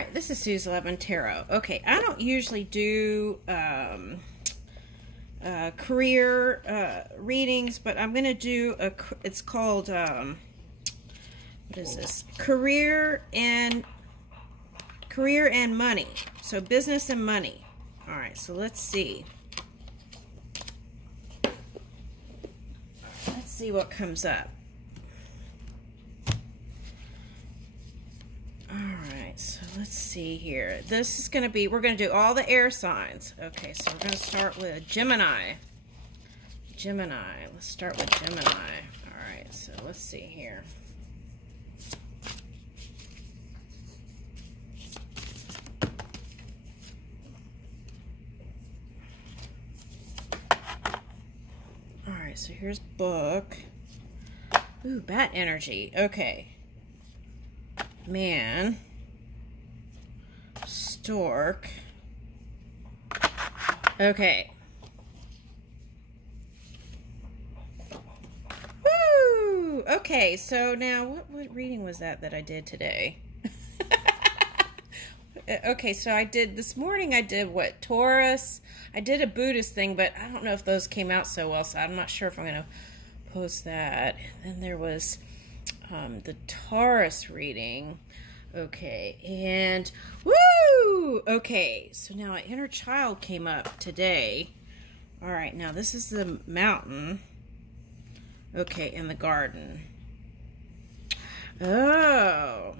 right, this is Sue's 11 Tarot. Okay, I don't usually do career readings, but I'm going to do it's called, what is this? Career and money. So business and money. All right, so let's see. Let's see what comes up. Alright, so let's see here. This is going to be, we're going to do all the air signs. Okay, so we're going to start with Gemini. Gemini. Let's start with Gemini. Alright, so let's see here. Alright, so here's book. Ooh, bat energy. Okay. Man, stork. Okay. Woo! Okay, so now what reading was that I did today? Okay, so I did this morning. I did what? Taurus. I did a Buddhist thing, but I don't know if those came out so well, so I'm not sure if I'm going to post that. And then there was the Taurus reading. Okay, and woo! Okay, so now an inner child came up today. All right, now this is the mountain. Okay, and the garden. Oh.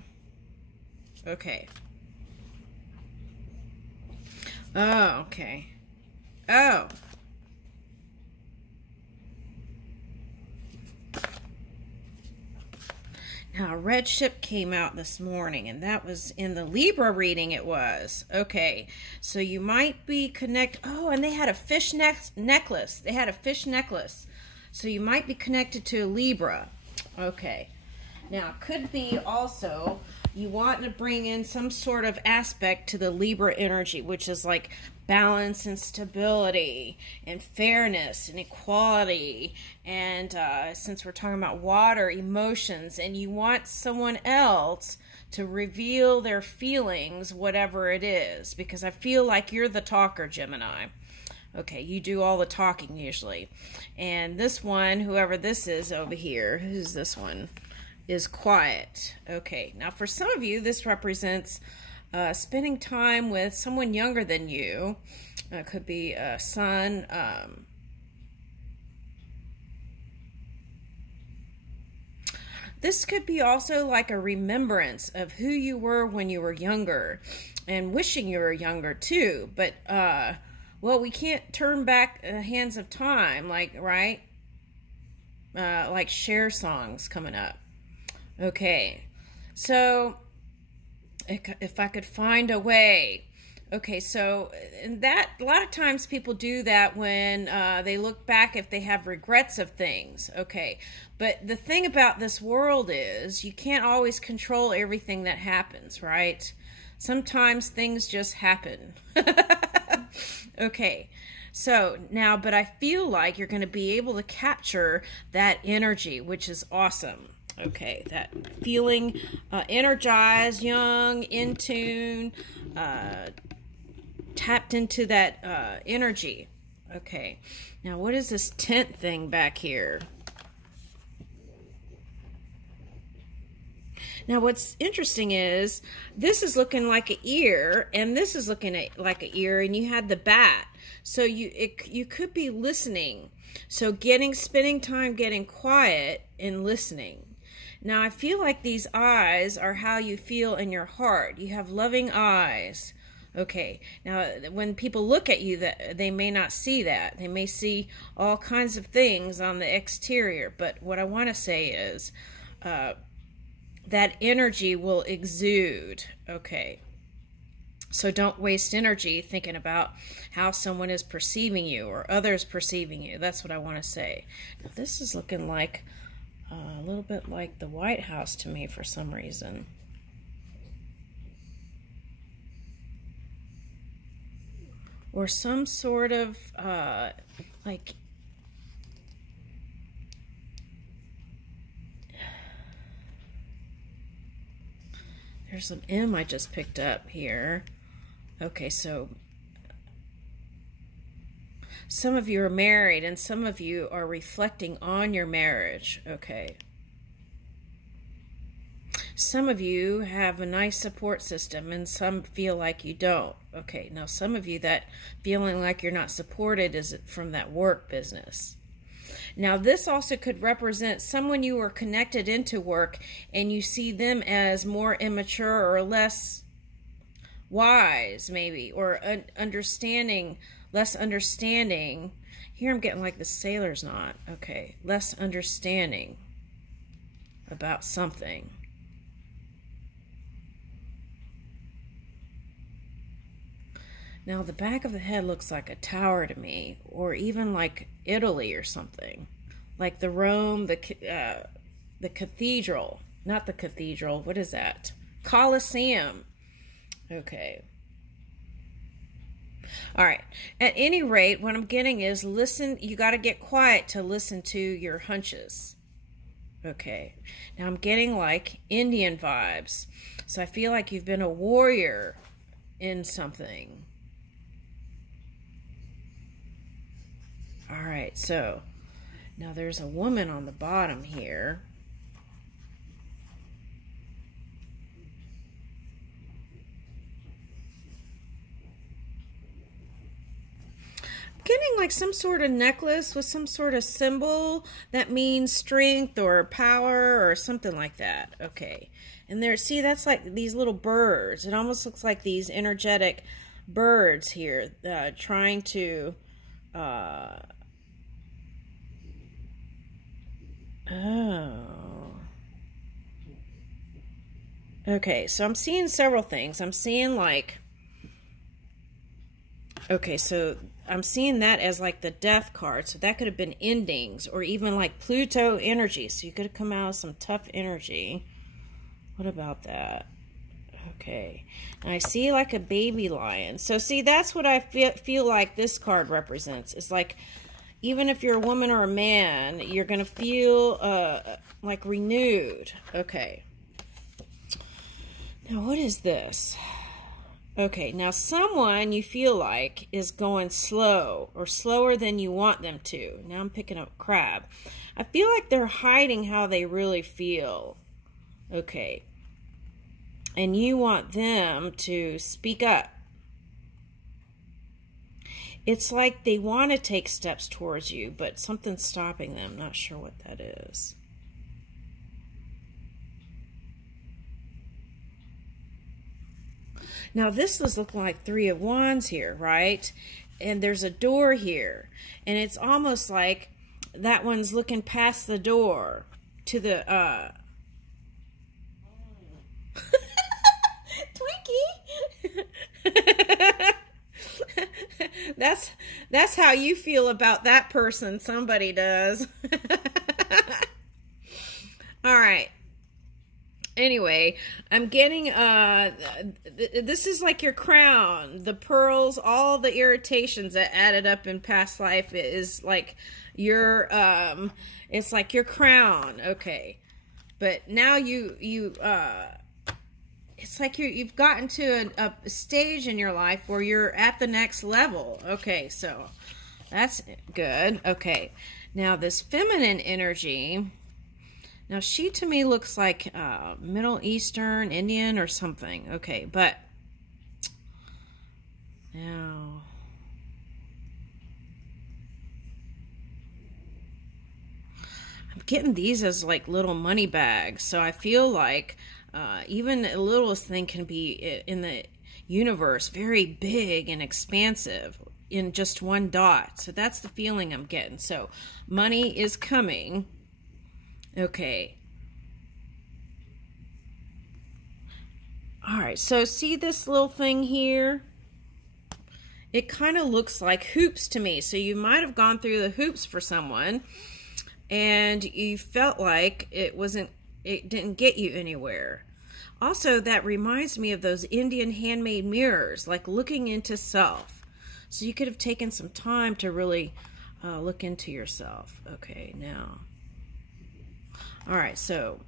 Okay. Oh, okay. Oh. Now, a red ship came out this morning, and that was in the Libra reading it was. Okay, so you might be oh, and they had a fish necklace. They had a fish necklace. So you might be connected to a Libra. Okay. Now, it could be also you want to bring in some sort of aspect to the Libra energy, which is like balance and stability and fairness and equality. And since we're talking about water, emotions, and you want someone else to reveal their feelings, whatever it is, because I feel like you're the talker, Gemini. Okay, you do all the talking usually. And this one, whoever this is over here, who's this one, is quiet. Okay, now for some of you, this represents spending time with someone younger than you. Could be a son. This could be also like a remembrance of who you were when you were younger and wishing you were younger too. But, well, we can't turn back the hands of time, like, right? Like Cher songs coming up. Okay, so if I could find a way. Okay, so and that a lot of times people do that when they look back if they have regrets of things. Okay, but the thing about this world is you can't always control everything that happens, right? Sometimes things just happen. Okay, so now, but I feel like you're going to be able to capture that energy, which is awesome. Okay, that feeling energized, young, in tune, tapped into that energy. Okay, now what is this tent thing back here? Now what's interesting is this is looking like an ear, and this is looking like an ear, and you had the bat. So you could be listening. So spending time getting quiet and listening. Now, I feel like these eyes are how you feel in your heart. You have loving eyes. Okay. Now, when people look at you, they may not see that. They may see all kinds of things on the exterior. But what I want to say is that energy will exude. Okay. So don't waste energy thinking about how someone is perceiving you or others perceiving you. That's what I want to say. Now, this is looking like a little bit like the White House to me for some reason. Or some sort of like There's an M I just picked up here. Okay, so some of you are married and some of you are reflecting on your marriage. Okay. Some of you have a nice support system and some feel like you don't. Okay, now some of you that feeling like you're not supported is from that work business. Now this also could represent someone you were connected into work and you see them as more immature or less wise maybe, or understanding, less understanding. Here I'm getting like the sailor's knot. Okay, less understanding about something. Now the back of the head looks like a tower to me, or even like Italy or something, like the Rome, the cathedral, not the cathedral. What is that? Colosseum. Okay. All right. At any rate, what I'm getting is listen. You got to get quiet to listen to your hunches. Okay. Now I'm getting like Indian vibes. So I feel like you've been a warrior in something. All right, so now there's a woman on the bottom here. I'm getting like some sort of necklace with some sort of symbol that means strength or power or something like that. Okay, and there, see, that's like these little birds. It almost looks like these energetic birds here trying to... Oh. Okay, so I'm seeing several things. I'm seeing like... Okay, so I'm seeing that as like the death card. So that could have been endings or even like Pluto energy. So you could have come out with some tough energy. What about that? Okay. And I see like a baby lion. So see, that's what I feel like this card represents. It's like... Even if you're a woman or a man, you're going to feel like renewed. Okay. Now, what is this? Okay, now someone you feel like is going slow or slower than you want them to. Now I'm picking up crab. I feel like they're hiding how they really feel. Okay. And you want them to speak up. It's like they want to take steps towards you, but something's stopping them. Not sure what that is. Now, this is looking like 3 of Wands here, right? And there's a door here. And it's almost like that one's looking past the door to the... Twinkie! That's how you feel about that person. Somebody does. All right. Anyway, I'm getting this is like your crown, the pearls, all the irritations that added up in past life is like your it's like your crown. Okay. But now it's like you've gotten to a stage in your life where you're at the next level. Okay, so that's good. Okay, now this feminine energy, now she to me looks like Middle Eastern, Indian or something. Okay, but now I'm getting these as like little money bags. So I feel like even the littlest thing can be in the universe very big and expansive in just one dot. So that's the feeling I'm getting. So money is coming. Okay. All right. So see this little thing here? It kind of looks like hoops to me. So you might have gone through the hoops for someone and you felt like it didn't get you anywhere. Also, that reminds me of those Indian handmade mirrors, like looking into self. So you could have taken some time to really look into yourself. Okay, now. All right, so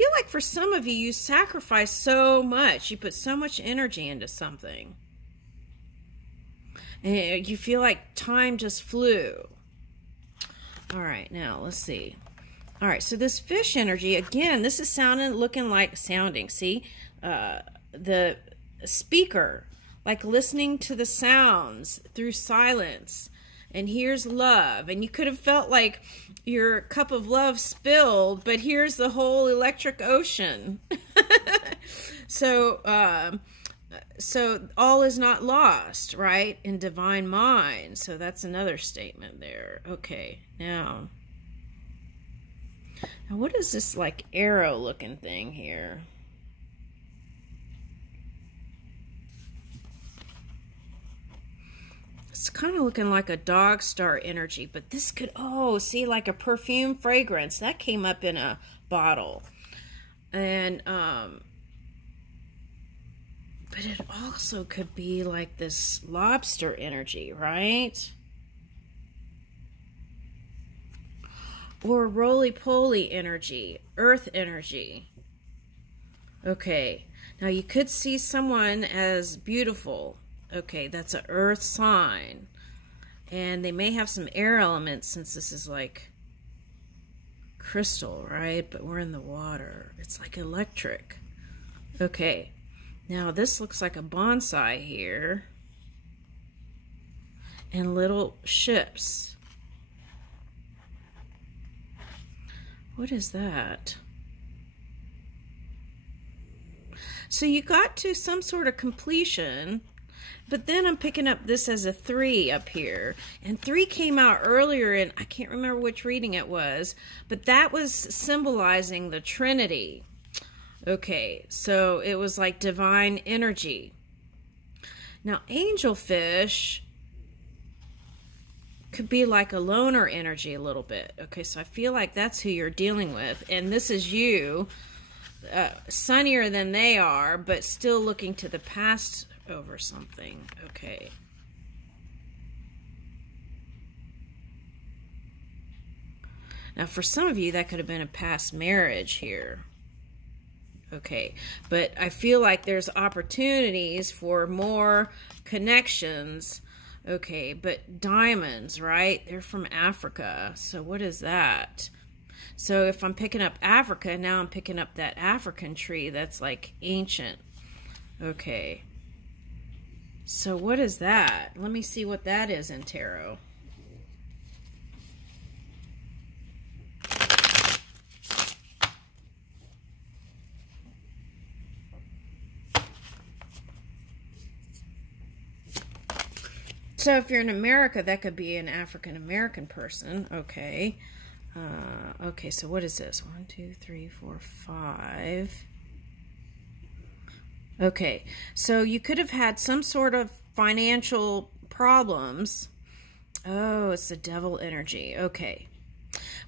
feel like for some of you, you sacrifice so much. You put so much energy into something. And you feel like time just flew. All right, now let's see. All right, so this fish energy, again, this is sounding, see? The speaker, like listening to the sounds through silence. And here's love. And you could have felt like your cup of love spilled, but here's the whole electric ocean. So all is not lost, right? In divine mind. So that's another statement there. Okay, now what is this like arrow looking thing here? It's kind of looking like a dog star energy, but this could, see, like a perfume fragrance. That came up in a bottle. And, but it also could be like this lobster energy, right? Or roly-poly energy, earth energy. Okay, now you could see someone as beautiful. Okay, that's an earth sign. And they may have some air elements since this is like crystal, right? But we're in the water. It's like electric. Okay, now this looks like a bonsai here. And little ships. What is that? So you got to some sort of completion. But then I'm picking up this as a 3 up here. And 3 came out earlier in, I can't remember which reading it was, but that was symbolizing the Trinity. Okay, so it was like divine energy. Now, angelfish could be like a loner energy a little bit. Okay, so I feel like that's who you're dealing with. And this is you, sunnier than they are, but still looking to the past over something. Okay. Now, for some of you, that could have been a past marriage here. Okay, but I feel like there's opportunities for more connections. Okay, but diamonds, right? They're from Africa. So what is that? So if I'm picking up Africa, now I'm picking up that African tree that's like ancient. Okay. So what is that? Let me see what that is in tarot. So if you're in America, that could be an African-American person. Okay. Okay, so what is this? 1, 2, 3, 4, 5. Okay, so you could have had some sort of financial problems. Oh, it's the devil energy. Okay.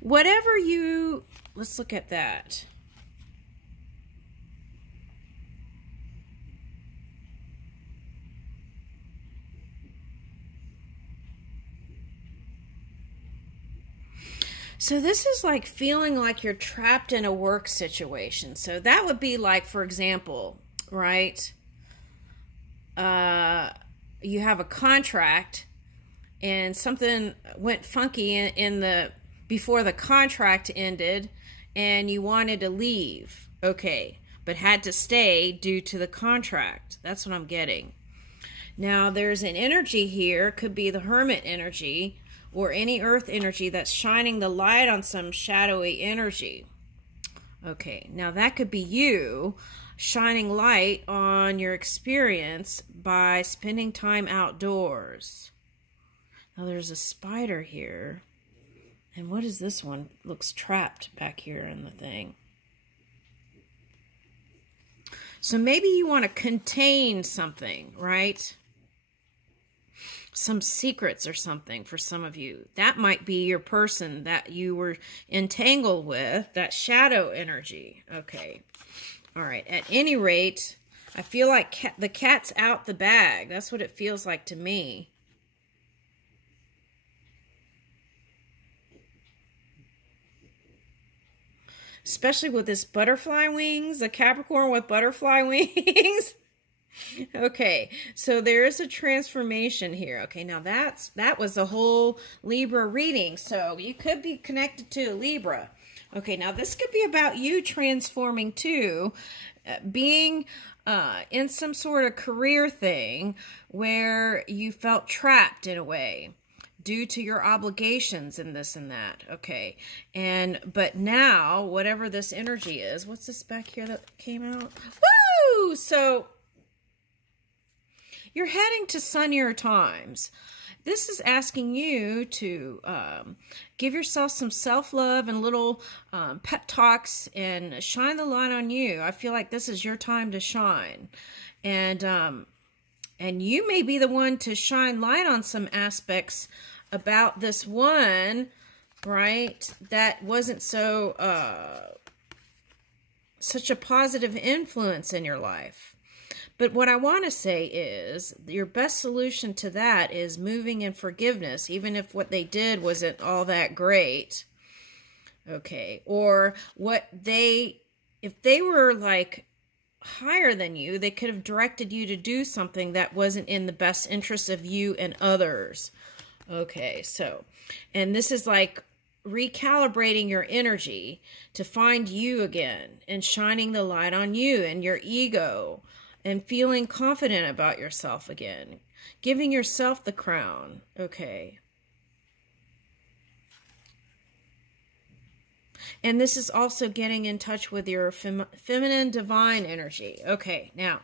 Whatever you... Let's look at that. So this is like feeling like you're trapped in a work situation. So that would be like, for example, right? You have a contract and something went funky in the before the contract ended and you wanted to leave. Okay, but had to stay due to the contract. That's what I'm getting. Now there's an energy here, could be the hermit energy, or any earth energy that's shining the light on some shadowy energy. Okay, now that could be you shining light on your experience by spending time outdoors. Now there's a spider here. And what is this one? Looks trapped back here in the thing. So maybe you want to contain something, right? Some secrets or something for some of you. That might be your person that you were entangled with, that shadow energy. Okay. All right. At any rate, I feel like the cat's out the bag. That's what it feels like to me. especially with this butterfly wings, a Capricorn with butterfly wings. Okay, so there is a transformation here. Okay, now that was the whole Libra reading, so you could be connected to a Libra. Okay, now this could be about you transforming too, being in some sort of career thing where you felt trapped in a way due to your obligations and this and that. Okay, but now whatever this energy is, what's this back here that came out? Woo! So you're heading to sunnier times. This is asking you to give yourself some self-love and little pep talks and shine the light on you. I feel like this is your time to shine. And you may be the one to shine light on some aspects about this one, right, that wasn't so such a positive influence in your life. But what I want to say is your best solution to that is moving in forgiveness, even if what they did wasn't all that great. Okay. Or if they were like higher than you, they could have directed you to do something that wasn't in the best interest of you and others. Okay. So, and this is like recalibrating your energy to find you again and shining the light on you and your ego. And feeling confident about yourself again. Giving yourself the crown. Okay. And this is also getting in touch with your feminine divine energy. Okay, now.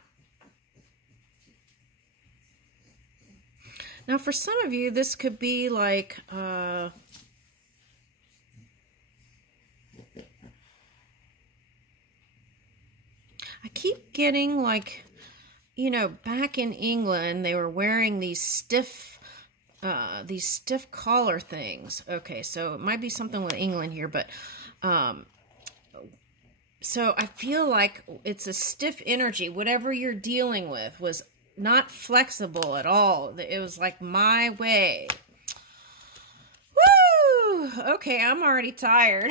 Now for some of you, this could be like... I keep getting like... You know, back in England, they were wearing these stiff collar things. Okay, so it might be something with England here, but so I feel like it's a stiff energy. Whatever you're dealing with was not flexible at all. It was like my way. Woo! Okay, I'm already tired.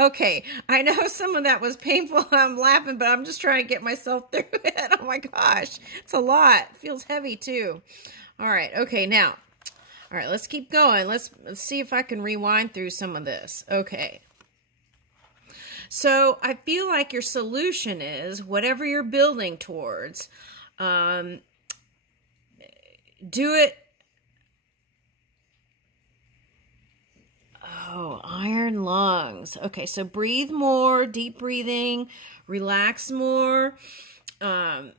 Okay, I know some of that was painful. I'm laughing, but I'm just trying to get myself through it. Oh my gosh, it's a lot. It feels heavy too. All right, okay, now. All right, let's keep going. Let's see if I can rewind through some of this. Okay. So I feel like your solution is whatever you're building towards, do it. Oh, iron lungs. Okay, so breathe more, deep breathing, relax more. You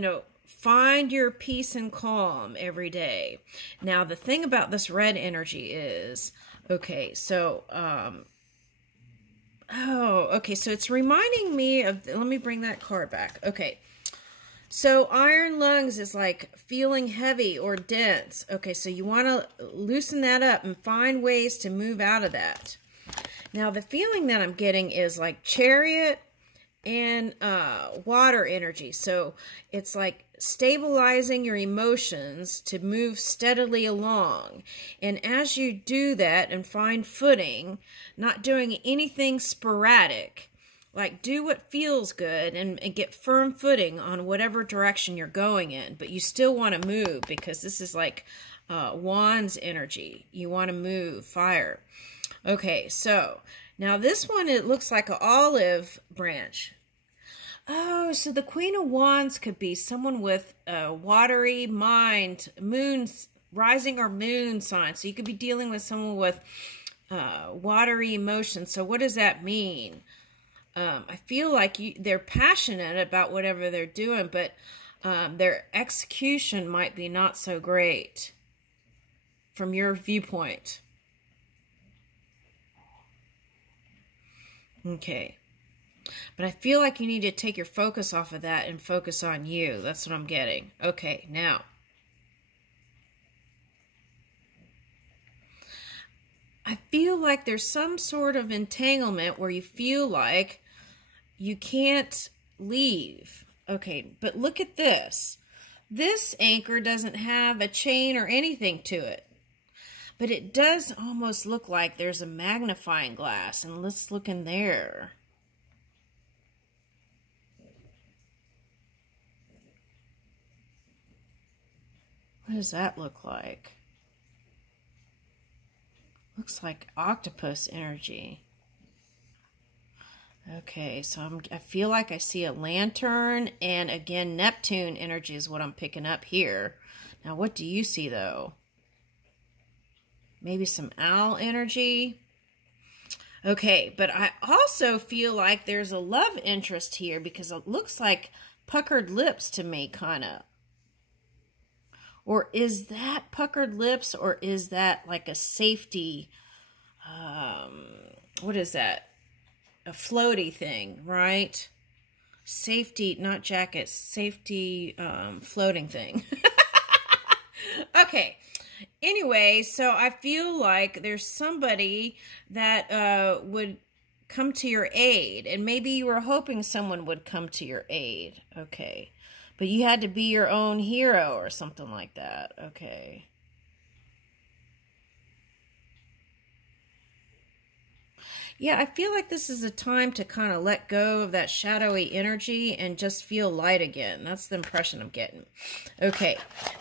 know, find your peace and calm every day. Now, the thing about this red energy is, okay, so, okay, so it's reminding me of, let me bring that card back. Okay. So iron lungs is like feeling heavy or dense. Okay, so you want to loosen that up and find ways to move out of that. Now, the feeling that I'm getting is like chariot and water energy. So it's like stabilizing your emotions to move steadily along. And as you do that and find footing, not doing anything sporadic, like, do what feels good and get firm footing on whatever direction you're going in. But you still want to move because this is like Wands energy. You want to move, fire. Okay, so now this one, it looks like an olive branch. Oh, so the Queen of Wands could be someone with a watery mind, moon, rising or moon sign. So you could be dealing with someone with watery emotions. So what does that mean? I feel like they're passionate about whatever they're doing, but their execution might be not so great from your viewpoint. Okay. But I feel like you need to take your focus off of that and focus on you. That's what I'm getting. Okay, now. I feel like there's some sort of entanglement where you feel like you can't leave. Okay, but look at this. This anchor doesn't have a chain or anything to it. But it does almost look like there's a magnifying glass. And let's look in there. What does that look like? Looks like octopus energy. Okay, so I feel like I see a lantern, and again, Neptune energy is what I'm picking up here. Now, what do you see, though? Maybe some owl energy? Okay, but I also feel like there's a love interest here because it looks like puckered lips to me, kind of. Or is that puckered lips, or is that like a safety, what is that? A floaty thing, right? Safety, not jackets, safety floating thing. Okay. Anyway, so I feel like there's somebody that would come to your aid. And maybe you were hoping someone would come to your aid. Okay. But you had to be your own hero or something like that. Okay. Yeah, I feel like this is a time to kind of let go of that shadowy energy and just feel light again. That's the impression I'm getting. Okay,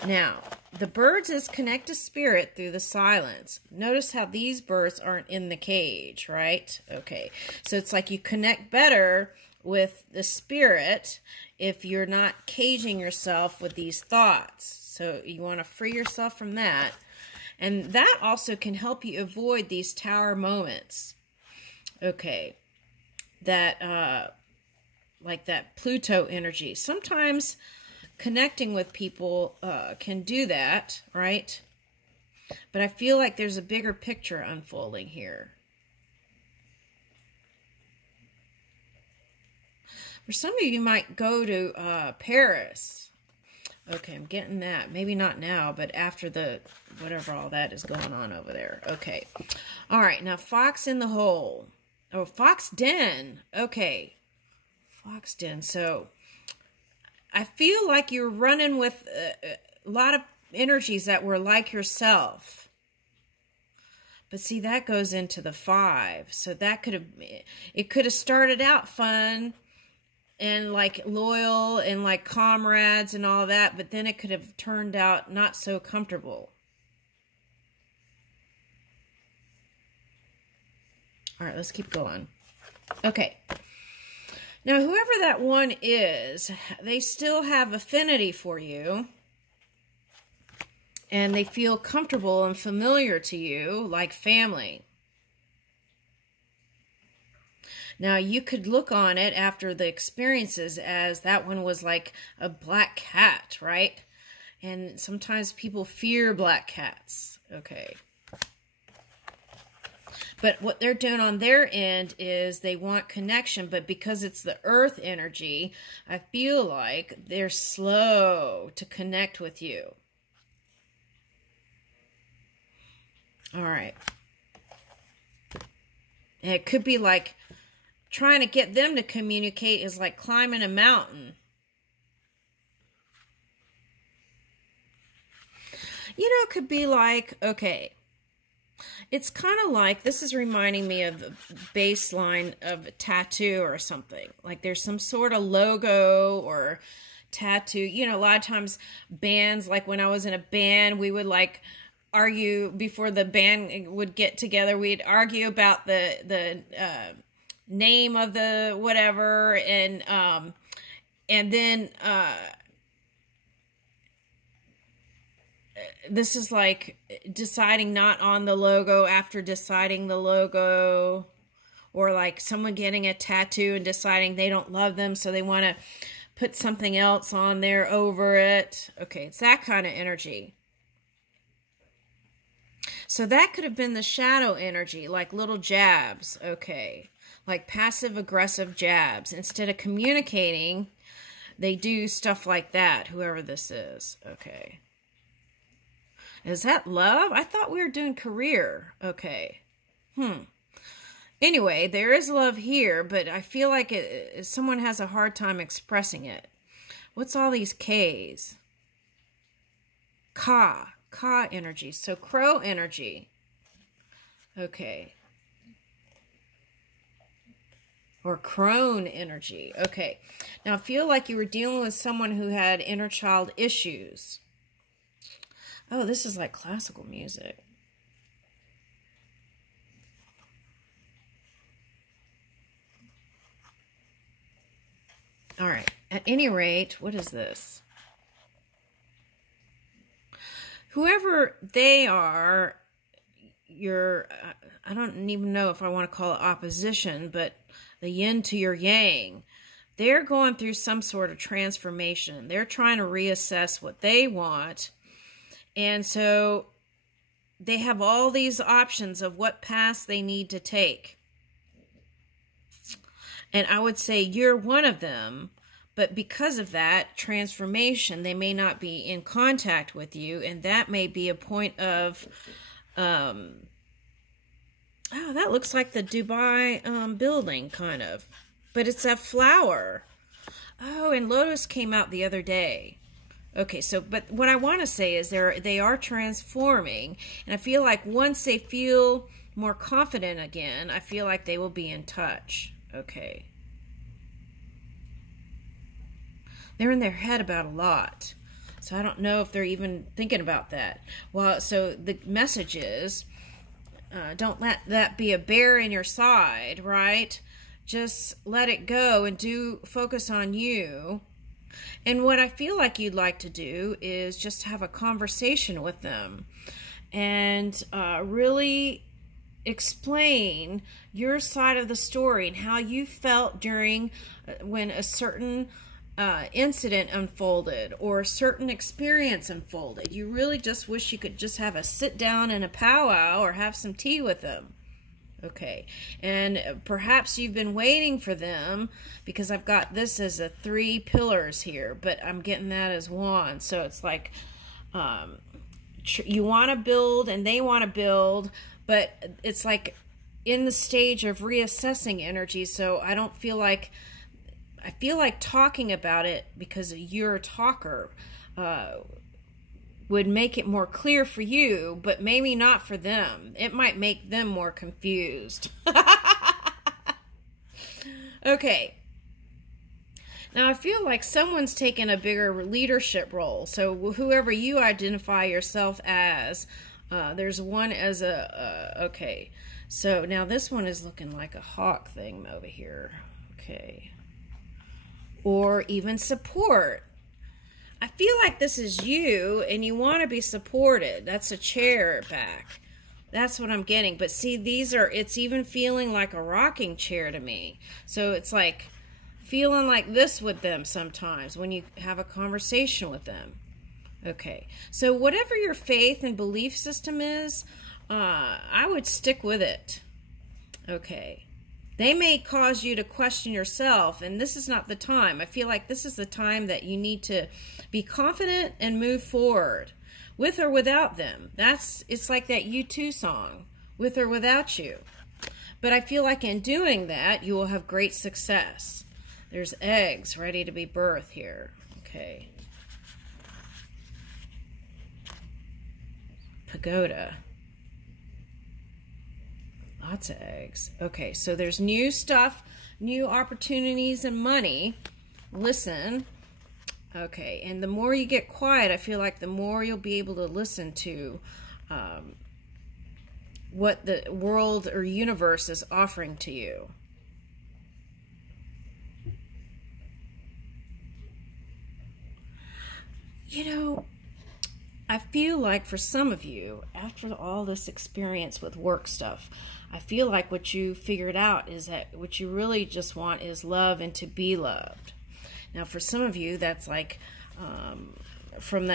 now, the birds is connect to spirit through the silence. Notice how these birds aren't in the cage, right? Okay, so it's like you connect better with the spirit if you're not caging yourself with these thoughts. So you want to free yourself from that. And that also can help you avoid these tower moments. Okay, that, like that Pluto energy. Sometimes connecting with people can do that, right? But I feel like there's a bigger picture unfolding here. For some of you might go to Paris. Okay, I'm getting that. Maybe not now, but after the, whatever all that is going on over there. Okay. All right, now Fox in the Hole. Oh, Fox Den. Okay. Fox Den. So, I feel like you're running with a lot of energies that were like yourself. But see, that goes into the 5. So, that could have, it could have started out fun and like loyal and like comrades and all that. But then it could have turned out not so comfortable. All right, let's keep going. Okay. Now, whoever that one is, they still have affinity for you. And they feel comfortable and familiar to you, like family. Now, you could look on it after the experiences as that one was like a black cat, right? And sometimes people fear black cats. Okay. But what they're doing on their end is they want connection, but because it's the earth energy, I feel like they're slow to connect with you. All right. And it could be like trying to get them to communicate is like climbing a mountain. You know, it could be like, okay, it's kind of like, this is reminding me of the baseline of a tattoo or something. Like there's some sort of logo or tattoo. You know, a lot of times bands, like when I was in a band, we would like argue before the band would get together. We'd argue about the name of the whatever. And then this is like deciding not on the logo after deciding the logo, or like someone getting a tattoo and deciding they don't love them, so they want to put something else on there over it. Okay, it's that kind of energy. So that could have been the shadow energy, like little jabs. Okay, like passive-aggressive jabs. Instead of communicating, they do stuff like that, whoever this is. Okay. Is that love? I thought we were doing career. Okay. Anyway, there is love here, but I feel like someone has a hard time expressing it. What's all these K's? Ka. Ka energy. So crow energy. Okay. Or crone energy. Okay. Now, I feel like you were dealing with someone who had inner child issues. Oh, this is like classical music. All right. At any rate, what is this? Whoever they are, I don't even know if I want to call it opposition, but the yin to your yang, they're going through some sort of transformation. They're trying to reassess what they want. And so they have all these options of what paths they need to take. And I would say you're one of them. But because of that transformation, they may not be in contact with you. And that may be a point of, oh, that looks like the Dubai building, kind of. But it's a flower. Oh, and Lotus came out the other day. Okay, so, but what I want to say is they are transforming. And I feel like once they feel more confident again, I feel like they will be in touch. Okay. They're in their head about a lot. So I don't know if they're even thinking about that. Well, so the message is, don't let that be a bear in your side, right? Just let it go and focus on you. And what I feel like you'd like to do is just have a conversation with them and really explain your side of the story and how you felt during when a certain incident unfolded or a certain experience unfolded. You really just wish you could just have a sit down and a powwow or have some tea with them. Okay, and perhaps you've been waiting for them because I've got this as a 3 pillars here, but I'm getting that as 1. So it's like you want to build and they want to build, but it's like in the stage of reassessing energy. So I don't feel like, I feel like talking about it because you're a talker would make it more clear for you, but maybe not for them. It might make them more confused. Okay. Now, I feel like someone's taken a bigger leadership role. So whoever you identify yourself as, there's one as a, okay. So now this one is looking like a hawk thing over here. Okay. Or even support. I feel like this is you and you want to be supported. That's a chair back. That's what I'm getting. But see, these are, it's even feeling like a rocking chair to me. So it's like feeling like this with them sometimes when you have a conversation with them. Okay. So whatever your faith and belief system is, I would stick with it. Okay. They may cause you to question yourself, and this is not the time. I feel like this is the time that you need to be confident and move forward, with or without them. It's like that U2 song, with or without you. But I feel like in doing that, you will have great success. There's eggs ready to be birthed here. Okay. Pagoda. Lots of eggs. Okay, so there's new stuff, new opportunities and money. Listen. Okay, and the more you get quiet, I feel like the more you'll be able to listen to what the world or universe is offering to you. You know, I feel like for some of you, after all this experience with work stuff, I feel like what you figured out is that what you really just want is love and to be loved. Now, for some of you, that's like from that